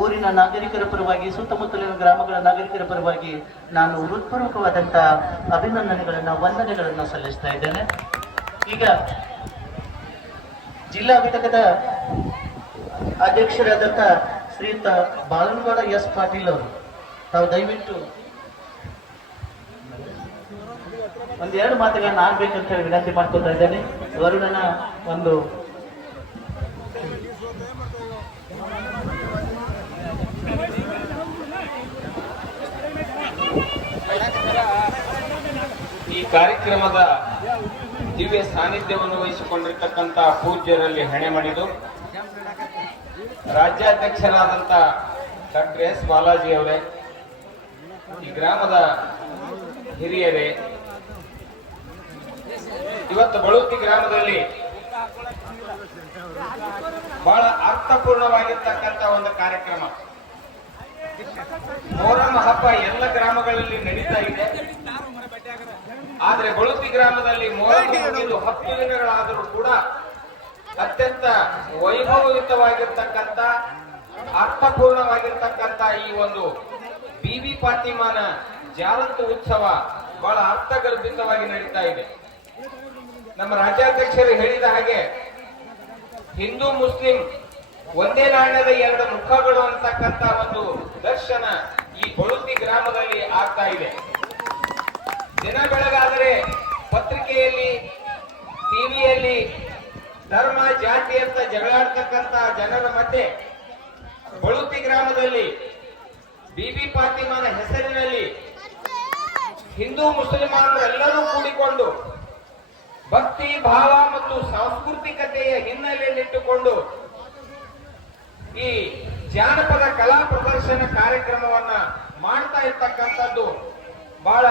ಊರಿನ ನಾಗರಿಕರ ಪರವಾಗಿ ಸುತ್ತಮುತ್ತಲಿನ ಗ್ರಾಮಗಳ ನಾಗರಿಕರ ಪರವಾಗಿ ನಾನು ಹೃತ್ಪೂರ್ವಕವಾದಂಥ ಅಭಿನಂದನೆಗಳನ್ನು ವಂದನೆಗಳನ್ನು ಸಲ್ಲಿಸ್ತಾ ಇದ್ದೇನೆ. ಈಗ ಜಿಲ್ಲಾ ಘಟಕದ ಅಧ್ಯಕ್ಷರಾದಂಥ ಶ್ರೀಯುತ ಬಾಲನಗೌಡ ಎಸ್ ಪಾಟೀಲ್ ಅವರು ತಾವು ದಯವಿಟ್ಟು ಒಂದೆರಡು ಮಾತುಗಳನ್ನ ಆಡ್ಬೇಕಂತ ಹೇಳಿ ವಿನಂತಿ ಮಾಡ್ಕೊತಾ ಇದ್ದೇನೆ. ವರುಣನ ಒಂದು ಈ ಕಾರ್ಯಕ್ರಮದ ದಿವ್ಯ ಸಾನ್ನಿಧ್ಯವನ್ನು ವಹಿಸಿಕೊಂಡಿರ್ತಕ್ಕಂಥ ಪೂಜ್ಯರಲ್ಲಿ ಹೆಣೆ ಮಾಡಿದು ರಾಜ್ಯಾಧ್ಯಕ್ಷರಾದಂಥ ಡಾಕ್ಟರ್ ಎಸ್ ಬಾಲಾಜಿ ಅವರೇ, ಈ ಗ್ರಾಮದ ಹಿರಿಯರೇ, ಇವತ್ತು ಬಳುತಿ ಗ್ರಾಮದಲ್ಲಿ ಬಹಳ ಅರ್ಥಪೂರ್ಣವಾಗಿರ್ತಕ್ಕಂಥ ಒಂದು ಕಾರ್ಯಕ್ರಮ. ಮೊಹರಂ ಹಬ್ಬ ಎಲ್ಲ ಗ್ರಾಮಗಳಲ್ಲಿ ನಡೀತಾ ಇದೆ. ಆದ್ರೆ ಬಳುತಿ ಗ್ರಾಮದಲ್ಲಿ ಮೊಹರಂ 10 ದಿನಗಳಾದರೂ ಕೂಡ ಅತ್ಯಂತ ವೈಭವಯುತವಾಗಿರ್ತಕ್ಕಂಥ ಅರ್ಥಪೂರ್ಣವಾಗಿರ್ತಕ್ಕಂಥ ಈ ಒಂದು ಬೀಬಿ ಫಾತಿಮಾನ ಜಾರಂತ ಉತ್ಸವ ಬಹಳ ಅರ್ಥಗರ್ಭಿತವಾಗಿ ನಡೀತಾ ಇದೆ. ನಮ್ಮ ರಾಜ್ಯಾಧ್ಯಕ್ಷರು ಹೇಳಿದ ಹಾಗೆ ಹಿಂದೂ ಮುಸ್ಲಿಂ ಒಂದೇ ನಾಣ್ಯದ 2 ಮುಖಗಳು ಅಂತಕ್ಕಂಥ ಒಂದು ದರ್ಶನ ಈ ಬಳುತಿ ಗ್ರಾಮದಲ್ಲಿ ಆಗ್ತಾ ಇದೆ. ದಿನ ಬೆಳಗಾದರೆ ಪತ್ರಿಕೆಯಲ್ಲಿ, ಟಿವಿಯಲ್ಲಿ ಧರ್ಮ ಜಾತಿ ಅಂತ ಜಗಳಾಡ್ತಕ್ಕಂಥ ಜನರ ಮಧ್ಯೆ ಬಳುತಿ ಗ್ರಾಮದಲ್ಲಿ ಬೀಬಿ ಫಾತಿಮಾನ ಹೆಸರಿನಲ್ಲಿ ಹಿಂದೂ ಮುಸಲ್ಮಾನರು ಎಲ್ಲರೂ ಕೂಡಿಕೊಂಡು ಭಕ್ತಿ ಭಾವ ಮತ್ತು ಸಾಂಸ್ಕೃತಿಕತೆಯ ಹಿನ್ನೆಲೆಯಲ್ಲಿಟ್ಟುಕೊಂಡು ಈ ಜಾನಪದ ಕಲಾ ಪ್ರದರ್ಶನ ಕಾರ್ಯಕ್ರಮವನ್ನ ಮಾಡ್ತಾ ಇರ್ತಕ್ಕಂಥದ್ದು ಬಹಳ